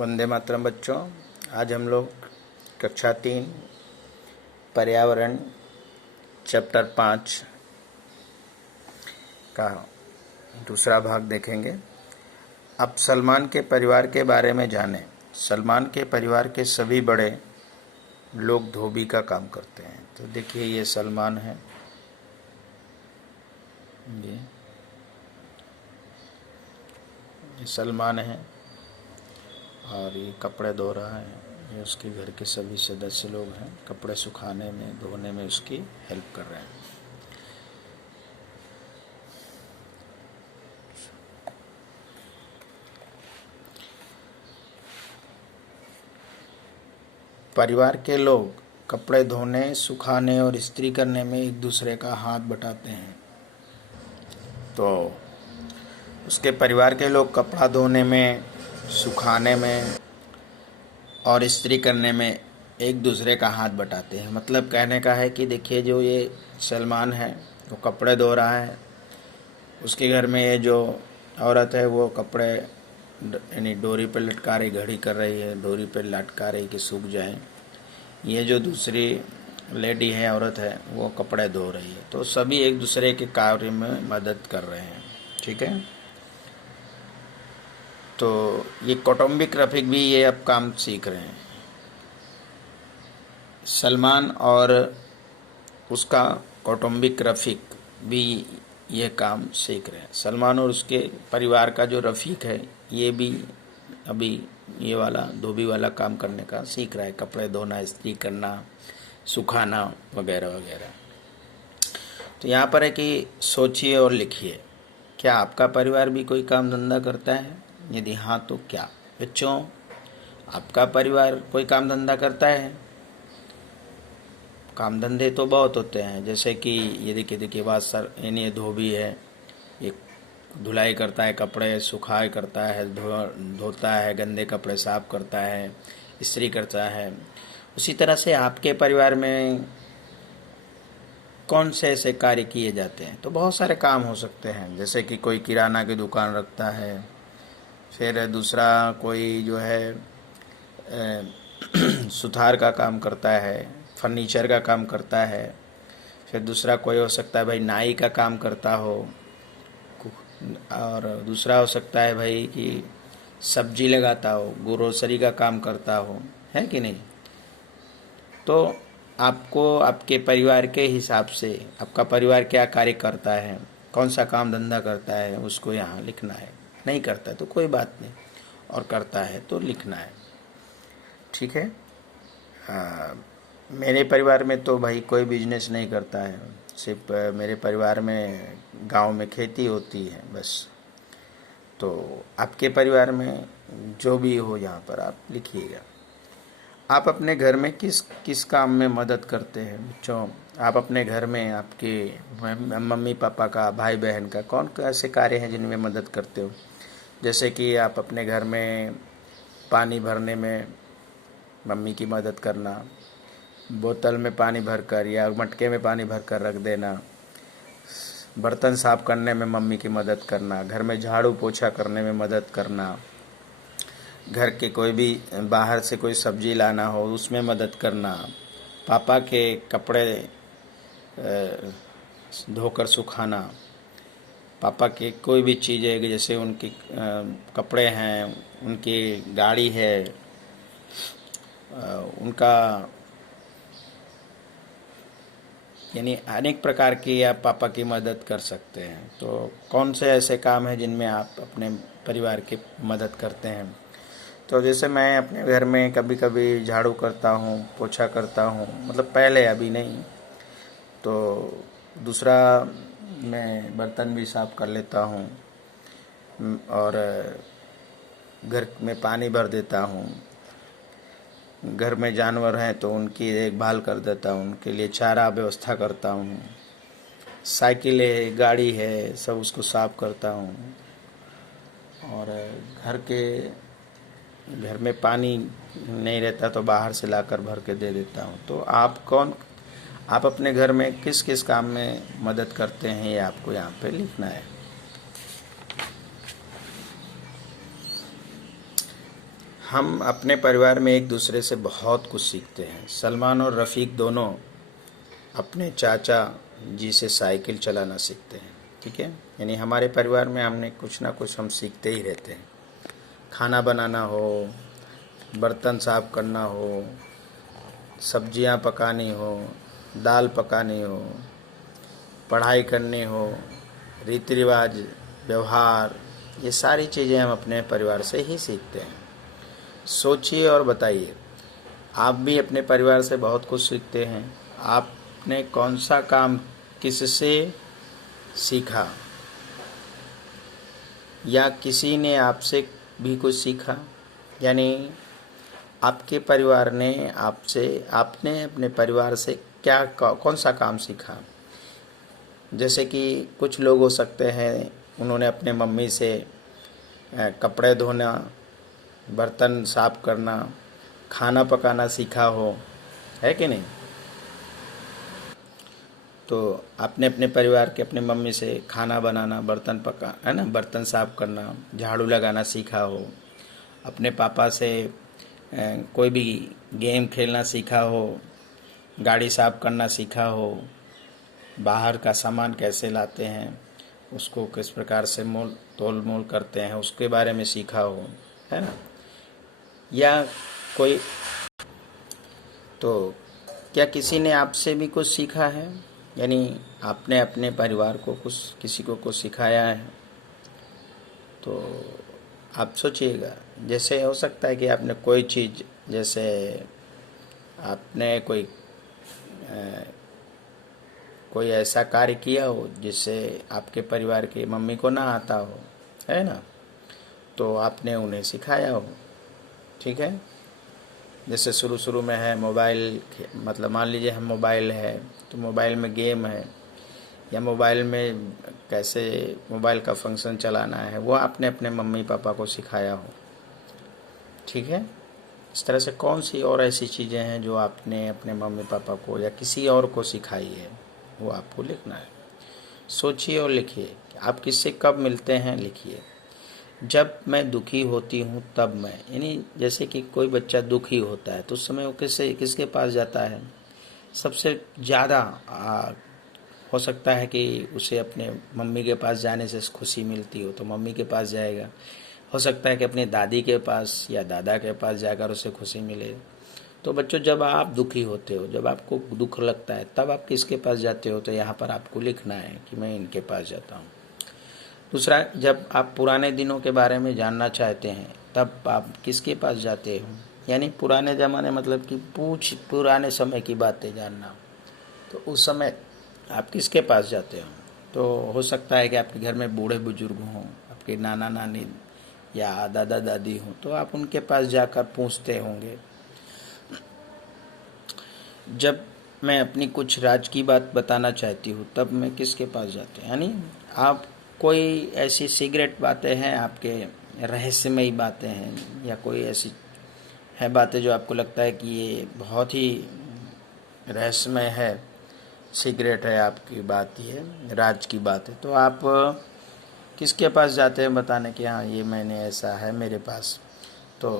वंदे मातरम बच्चों। आज हम लोग कक्षा 3 पर्यावरण चैप्टर 5 का दूसरा भाग देखेंगे। अब सलमान के परिवार के बारे में जानें। सलमान के परिवार के सभी बड़े लोग धोबी का काम करते हैं। तो देखिए, ये सलमान है, ये सलमान है और ये कपड़े धो रहा है। ये उसके घर के सभी सदस्य लोग हैं, कपड़े सुखाने में, धोने में उसकी हेल्प कर रहे हैं। परिवार के लोग कपड़े धोने, सुखाने और इस्त्री करने में एक दूसरे का हाथ बटाते हैं। तो उसके परिवार के लोग कपड़ा धोने में, सुखाने में और इस्त्री करने में एक दूसरे का हाथ बटाते हैं। मतलब कहने का है कि देखिए, जो ये सलमान है वो कपड़े धो रहा है, उसके घर में ये जो औरत है वो कपड़े यानी डोरी पे लटका रही, घड़ी कर रही है, डोरी पे लटका रही कि सूख जाए। ये जो दूसरी लेडी है, औरत है, वो कपड़े धो रही है। तो सभी एक दूसरे के कार्य में मदद कर रहे हैं। ठीक है। तो ये कौटुंबिक रफीक भी ये अब काम सीख रहे हैं। सलमान और उसका कौटुंबिक रफीक भी ये काम सीख रहे हैं। सलमान और उसके परिवार का जो रफीक है, ये भी अभी ये वाला धोबी वाला काम करने का सीख रहा है। कपड़े धोना, इस्त्री करना, सुखाना वगैरह वगैरह। तो यहाँ पर है कि सोचिए और लिखिए, क्या आपका परिवार भी कोई काम धंधा करता है? यदि हाँ तो क्या? बच्चों, आपका परिवार कोई काम धंधा करता है? काम धंधे तो बहुत होते हैं, जैसे कि ये देखिए बात सर, यानी धोबी है, ये धुलाई करता है, कपड़े सुखाई करता है, धोता है, गंदे कपड़े साफ करता है, इस्त्री करता है। उसी तरह से आपके परिवार में कौन से ऐसे कार्य किए जाते हैं? तो बहुत सारे काम हो सकते हैं, जैसे कि कोई किराना की दुकान रखता है, फिर दूसरा कोई जो है सुथार का काम करता है, फर्नीचर का काम करता है। फिर दूसरा कोई हो सकता है भाई नाई का काम करता हो, और दूसरा हो सकता है भाई कि सब्जी लगाता हो, ग्रोसरी का काम करता हो, है कि नहीं? तो आपको आपके परिवार के हिसाब से आपका परिवार क्या कार्य करता है, कौन सा काम धंधा करता है, उसको यहाँ लिखना है। नहीं करता है तो कोई बात नहीं, और करता है तो लिखना है। ठीक है। मेरे परिवार में तो भाई कोई बिजनेस नहीं करता है, सिर्फ मेरे परिवार में गांव में खेती होती है बस। तो आपके परिवार में जो भी हो, यहाँ पर आप लिखिएगा। आप अपने घर में किस किस काम में मदद करते हैं? बच्चों, आप अपने घर में आपके मम्मी पापा का, भाई बहन का कौन ऐसे कार्य हैं जिनमें मदद करते हो? जैसे कि आप अपने घर में पानी भरने में मम्मी की मदद करना, बोतल में पानी भरकर या मटके में पानी भरकर रख देना, बर्तन साफ करने में मम्मी की मदद करना, घर में झाड़ू पोछा करने में मदद करना, घर के कोई भी बाहर से कोई सब्जी लाना हो उसमें मदद करना, पापा के कपड़े धोकर सुखाना, पापा के कोई भी चीज़ें जैसे उनके कपड़े हैं, उनकी गाड़ी है, उनका यानी अनेक प्रकार की आप पापा की मदद कर सकते हैं। तो कौन से ऐसे काम हैं जिनमें आप अपने परिवार की मदद करते हैं? तो जैसे मैं अपने घर में कभी कभी झाड़ू करता हूँ, पोछा करता हूँ, मतलब पहले, अभी नहीं। तो दूसरा, मैं बर्तन भी साफ कर लेता हूँ और घर में पानी भर देता हूँ। घर में जानवर हैं तो उनकी देखभाल कर देता हूँ, उनके लिए चारा व्यवस्था करता हूँ। साइकिल है, गाड़ी है, सब उसको साफ करता हूँ। और घर में पानी नहीं रहता तो बाहर से लाकर भर के दे देता हूँ। तो आप अपने घर में किस किस काम में मदद करते हैं, ये आपको यहाँ पे लिखना है। हम अपने परिवार में एक दूसरे से बहुत कुछ सीखते हैं। सलमान और रफ़ीक दोनों अपने चाचा जी से साइकिल चलाना सीखते हैं। ठीक है, यानी हमारे परिवार में हमने कुछ ना कुछ हम सीखते ही रहते हैं। खाना बनाना हो, बर्तन साफ करना हो, सब्जियां पकानी हो, दाल पकानी हो, पढ़ाई करनी हो, रीति रिवाज, व्यवहार, ये सारी चीज़ें हम अपने परिवार से ही सीखते हैं। सोचिए और बताइए, आप भी अपने परिवार से बहुत कुछ सीखते हैं। आपने कौन सा काम किससे सीखा, या किसी ने आपसे भी कुछ सीखा? यानी आपके परिवार ने आपने अपने परिवार से क्या कौन सा काम सीखा? जैसे कि कुछ लोग हो सकते हैं उन्होंने अपने मम्मी से कपड़े धोना, बर्तन साफ करना, खाना पकाना सीखा हो, है कि नहीं? तो आपने अपने परिवार के अपने मम्मी से खाना बनाना, बर्तन पका, है ना, बर्तन साफ करना, झाड़ू लगाना सीखा हो। अपने पापा से कोई भी गेम खेलना सीखा हो, गाड़ी साफ करना सीखा हो, बाहर का सामान कैसे लाते हैं, उसको किस प्रकार से तोल मोल करते हैं, उसके बारे में सीखा हो, है ना? या कोई, तो क्या किसी ने आपसे भी कुछ सीखा है? यानी आपने अपने परिवार को किसी को कुछ सिखाया है? तो आप सोचिएगा, जैसे हो सकता है कि आपने कोई चीज़, जैसे आपने कोई ऐसा कार्य किया हो जिससे आपके परिवार के मम्मी को ना आता हो, है ना, तो आपने उन्हें सिखाया हो। ठीक है, जैसे शुरू शुरू में है मोबाइल, मतलब मान लीजिए हम मोबाइल है तो मोबाइल में गेम है, या मोबाइल में कैसे मोबाइल का फंक्शन चलाना है, वो आपने अपने मम्मी पापा को सिखाया हो। ठीक है, इस तरह से कौन सी और ऐसी चीज़ें हैं जो आपने अपने मम्मी पापा को या किसी और को सिखाई है, वो आपको लिखना है। सोचिए और लिखिए। आप किससे कब मिलते हैं, लिखिए। जब मैं दुखी होती हूँ तब मैं, यानी जैसे कि कोई बच्चा दुखी होता है तो उस समय वो किसके पास जाता है? सबसे ज़्यादा हो सकता है कि उसे अपने मम्मी के पास जाने से खुशी मिलती हो तो मम्मी के पास जाएगा। हो सकता है कि अपनी दादी के पास या दादा के पास जाकर उसे खुशी मिले। तो बच्चों, जब आप दुखी होते हो, जब आपको दुख लगता है, तब आप किसके पास जाते हो? तो यहाँ पर आपको लिखना है कि मैं इनके पास जाता हूँ। दूसरा, जब आप पुराने दिनों के बारे में जानना चाहते हैं तब आप किसके पास जाते हो? यानी पुराने ज़माने, मतलब कि पुराने समय की बातें जानना, तो उस समय आप किसके पास जाते हो? तो हो सकता है कि आपके घर में बूढ़े बुजुर्ग हों, आपके नाना नानी या दादा दादी हों, तो आप उनके पास जाकर पूछते होंगे। जब मैं अपनी कुछ राज की बात बताना चाहती हूँ तब मैं किसके पास जाती हूँ? यानी आप कोई ऐसी सीक्रेट बातें हैं, आपके रहस्यमयी बातें हैं, या कोई ऐसी है बातें जो आपको लगता है कि ये बहुत ही रहस्यमय है, सीक्रेट है, आपकी बात, ये राज की बात है, तो आप किसके पास जाते हैं बताने कि हाँ ये मैंने ऐसा है मेरे पास? तो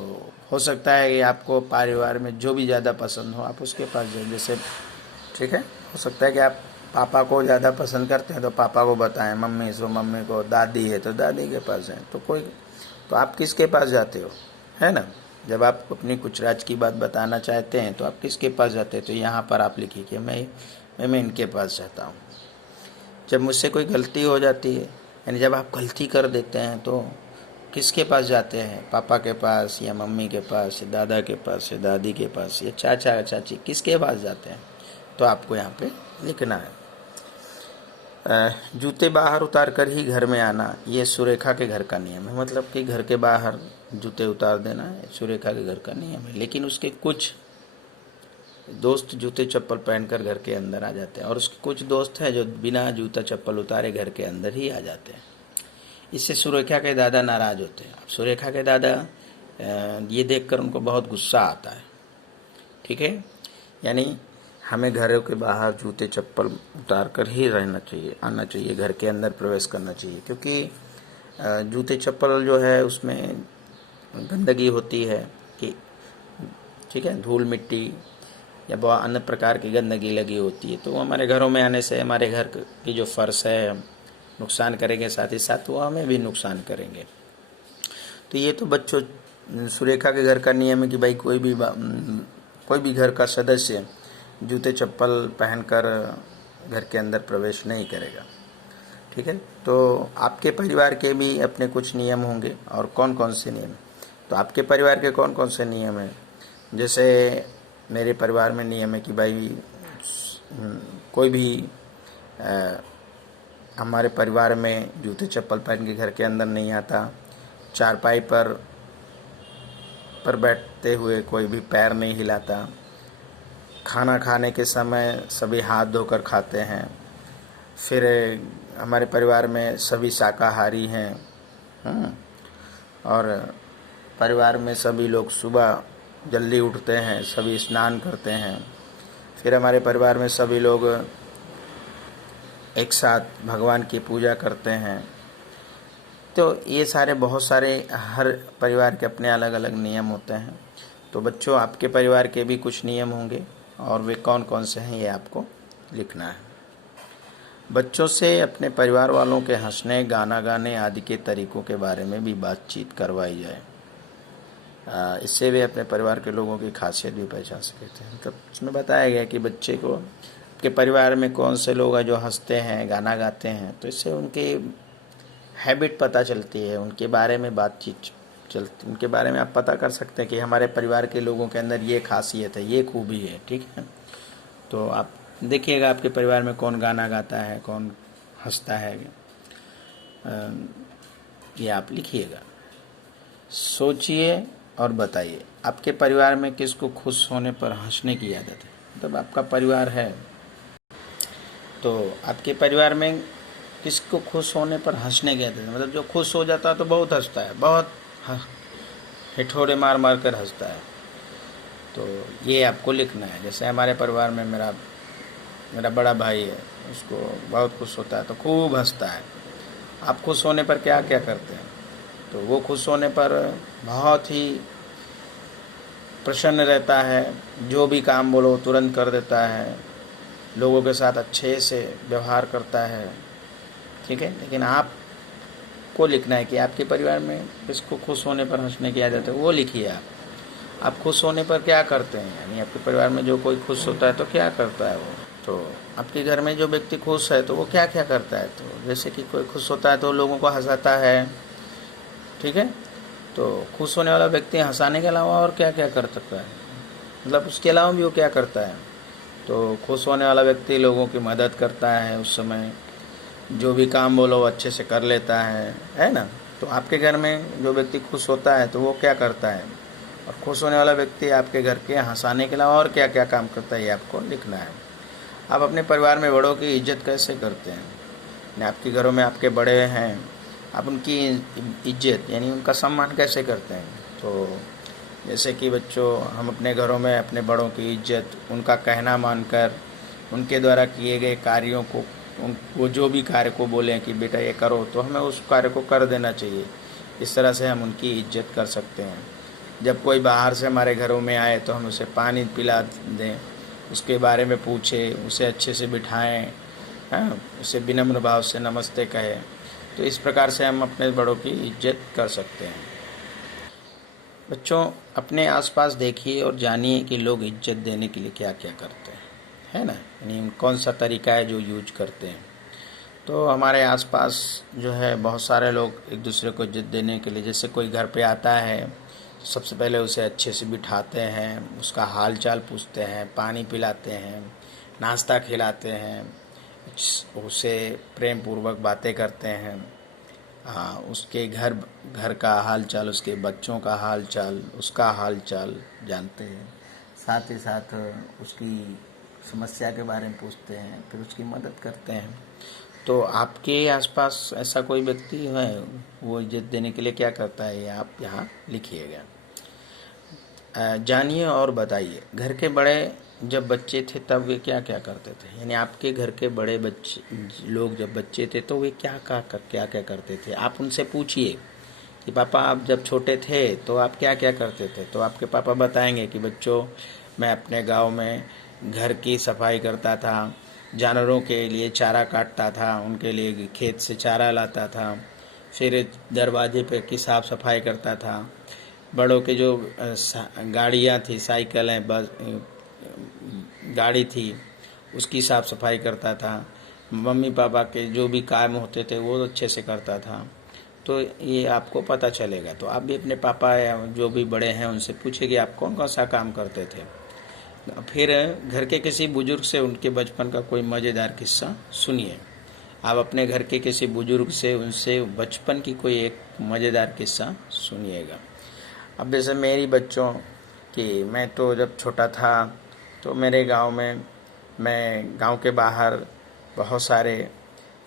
हो सकता है कि आपको परिवार में जो भी ज़्यादा पसंद हो आप उसके पास जाए। जैसे, ठीक है, हो सकता है कि आप पापा को ज़्यादा पसंद करते हैं तो पापा को बताएं, मम्मी को, दादी है तो दादी के पास जाएं। तो आप किसके पास जाते हो, है ना? जब आप अपनी कुछ राज की बात बताना चाहते हैं तो आप किसके पास जाते हैं? तो यहाँ पर आप लिखिए कि मैं इनके पास जाता हूँ। जब मुझसे कोई गलती हो जाती है, यानी जब आप गलती कर देते हैं तो किसके पास जाते हैं? पापा के पास, या मम्मी के पास, या दादा के पास, या दादी के पास, या चाचा या चाची, किसके पास जाते हैं? तो आपको यहाँ पे लिखना है। जूते बाहर उतार कर ही घर में आना, ये सुरेखा के घर का नियम है। मतलब कि घर के बाहर जूते उतार देना सुरेखा के घर का नियम है। लेकिन उसके कुछ दोस्त जूते चप्पल पहनकर घर के अंदर आ जाते हैं, और उसके कुछ दोस्त हैं जो बिना जूता चप्पल उतारे घर के अंदर ही आ जाते हैं। इससे सुरेखा के दादा नाराज़ होते हैं। अब सुरेखा के दादा ये देखकर उनको बहुत गुस्सा आता है। ठीक है, यानी हमें घरों के बाहर जूते चप्पल उतार कर ही रहना चाहिए, आना चाहिए, घर के अंदर प्रवेश करना चाहिए, क्योंकि जूते चप्पल जो है उसमें गंदगी होती है, कि ठीक है, धूल मिट्टी या बहुत अन्य प्रकार की गंदगी लगी होती है, तो वो हमारे घरों में आने से हमारे घर की जो फर्श है नुकसान करेंगे, साथ ही साथ वो हमें भी नुकसान करेंगे। तो ये तो बच्चों सुरेखा के घर का नियम है कि भाई कोई भी घर का सदस्य जूते चप्पल पहनकर घर के अंदर प्रवेश नहीं करेगा। ठीक है, तो आपके परिवार के भी अपने कुछ नियम होंगे। और कौन कौन से नियम? तो आपके परिवार के कौन कौन से नियम हैं? जैसे मेरे परिवार में नियम है कि भाई कोई भी हमारे परिवार में जूते चप्पल पहन के घर के अंदर नहीं आता। चारपाई पर बैठते हुए कोई भी पैर नहीं हिलाता। खाना खाने के समय सभी हाथ धोकर खाते हैं। फिर हमारे परिवार में सभी शाकाहारी हैं। और परिवार में सभी लोग सुबह जल्दी उठते हैं, सभी स्नान करते हैं। फिर हमारे परिवार में सभी लोग एक साथ भगवान की पूजा करते हैं। तो ये सारे बहुत सारे हर परिवार के अपने अलग अलग नियम होते हैं। तो बच्चों, आपके परिवार के भी कुछ नियम होंगे और वे कौन कौन से हैं ये आपको लिखना है। बच्चों से अपने परिवार वालों के हंसने, गाना गाने आदि के तरीकों के बारे में भी बातचीत करवाई जाए। इससे वे अपने परिवार के लोगों की खासियत भी पहचान सकते हैं। मतलब उसमें बताया गया कि बच्चे को के परिवार में कौन से लोग हैं जो हंसते हैं, गाना गाते हैं, तो इससे उनके हैबिट पता चलती है, उनके बारे में बातचीत चलती, उनके बारे में आप पता कर सकते हैं कि हमारे परिवार के लोगों के अंदर ये खासियत है, ये खूबी है। ठीक है, तो आप देखिएगा आपके परिवार में कौन गाना गाता है, कौन हंसता है, ये आप लिखिएगा। सोचिए और बताइए, आपके परिवार में किसको खुश होने पर हंसने की आदत है? मतलब आपका परिवार है तो आपके परिवार में किसको खुश होने पर हंसने की आदत है? मतलब जो खुश हो जाता है तो बहुत हंसता है, बहुत हिठोड़े मार मार कर हंसता है। तो ये आपको लिखना है। जैसे हमारे परिवार में मेरा बड़ा भाई है, उसको बहुत खुश होता है तो खूब हंसता है। आप खुश होने पर क्या क्या करते हैं? तो वो खुश होने पर बहुत ही प्रसन्न रहता है, जो भी काम बोलो तुरंत कर देता है, लोगों के साथ अच्छे से व्यवहार करता है। ठीक है, लेकिन आपको लिखना है कि आपके परिवार में किसको खुश होने पर हंसने की आदत है, वो लिखिए। आप खुश होने पर क्या करते हैं, यानी आपके परिवार में जो कोई खुश होता है तो क्या करता है वो। तो आपके घर में जो व्यक्ति खुश है तो वो क्या क्या करता है? तो जैसे कि कोई खुश होता है तो लोगों को हंसाता है। ठीक है, तो खुश होने वाला व्यक्ति हंसाने के अलावा और क्या क्या कर सकता है? मतलब उसके अलावा भी वो क्या करता है? तो खुश होने वाला व्यक्ति लोगों की मदद करता है, उस समय जो भी काम बोलो वो अच्छे से कर लेता है ना। तो आपके घर में जो व्यक्ति खुश होता है तो वो क्या करता है? और खुश होने वाला व्यक्ति आपके घर के हंसाने के अलावा और क्या क्या काम करता है, ये आपको लिखना है। आप अपने परिवार में बड़ों की इज्जत कैसे करते हैं? आपके घरों में आपके बड़े हैं, आप उनकी इज्जत यानी उनका सम्मान कैसे करते हैं? तो जैसे कि बच्चों, हम अपने घरों में अपने बड़ों की इज्जत उनका कहना मानकर उनके द्वारा किए गए कार्यों को, वो जो भी कार्य को बोलें कि बेटा ये करो, तो हमें उस कार्य को कर देना चाहिए। इस तरह से हम उनकी इज्जत कर सकते हैं। जब कोई बाहर से हमारे घरों में आए तो हम उसे पानी पिला दें, उसके बारे में पूछें, उसे अच्छे से बिठाएं, उसे विनम्र भाव से नमस्ते कहें। तो इस प्रकार से हम अपने बड़ों की इज्जत कर सकते हैं। बच्चों, अपने आसपास देखिए और जानिए कि लोग इज्जत देने के लिए क्या क्या करते हैं, है ना, यानी कौन सा तरीका है जो यूज करते हैं। तो हमारे आसपास जो है बहुत सारे लोग एक दूसरे को इज्जत देने के लिए, जैसे कोई घर पे आता है तो सबसे पहले उसे अच्छे से बिठाते हैं, उसका हाल चाल पूछते हैं, पानी पिलाते हैं, नाश्ता खिलाते हैं, उसे प्रेम पूर्वक बातें करते हैं। उसके घर का हाल चाल, उसके बच्चों का हाल चाल, उसका हाल चाल जानते हैं। साथ ही साथ उसकी समस्या के बारे में पूछते हैं, फिर उसकी मदद करते हैं। तो आपके आसपास ऐसा कोई व्यक्ति है, वो इज्जत देने के लिए क्या करता है, ये आप यहाँ लिखिएगा। जानिए और बताइए, घर के बड़े जब बच्चे थे तब वे क्या क्या करते थे? यानी आपके घर के बड़े बच्चे लोग जब बच्चे थे तो वे क्या क्या करते थे? आप उनसे पूछिए कि पापा आप जब छोटे थे तो आप क्या क्या करते थे। तो आपके पापा बताएंगे कि बच्चों, मैं अपने गांव में घर की सफाई करता था, जानवरों के लिए चारा काटता था, उनके लिए खेत से चारा लाता था, फिर दरवाजे पे की साफ़ सफाई करता था, बड़ों के जो गाड़ियाँ थी, साइकिलें, बस, गाड़ी थी, उसकी साफ़ सफाई करता था, मम्मी पापा के जो भी काम होते थे वो अच्छे से करता था। तो ये आपको पता चलेगा। तो आप भी अपने पापा या जो भी बड़े हैं उनसे पूछिए कि आप कौन कौन सा काम करते थे। फिर घर के किसी बुजुर्ग से उनके बचपन का कोई मज़ेदार किस्सा सुनिए। आप अपने घर के किसी बुजुर्ग से उनसे बचपन की कोई एक मज़ेदार किस्सा सुनिएगा। अब जैसे मेरी बच्चों कि मैं तो जब छोटा था तो मेरे गांव में, मैं गांव के बाहर बहुत सारे,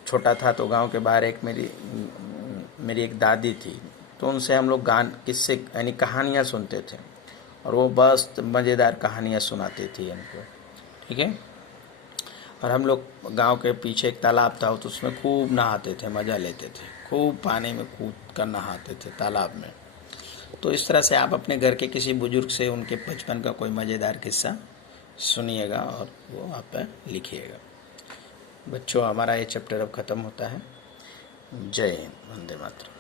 छोटा था तो गांव के बाहर एक मेरी एक दादी थी। तो उनसे हम लोग किस्से यानी कहानियाँ सुनते थे, और वो बस मज़ेदार कहानियाँ सुनाती थी हमको, ठीक है। और हम लोग गांव के पीछे एक तालाब था, तो उसमें खूब नहाते थे, मज़ा लेते थे, खूब पानी में कूद कर नहाते थे तालाब में। तो इस तरह से आप अपने घर के किसी बुजुर्ग से उनके बचपन का कोई मज़ेदार किस्सा सुनिएगा और वो आप लिखिएगा। बच्चों, हमारा ये चैप्टर अब ख़त्म होता है। जय हिंद, वंदे मातरम।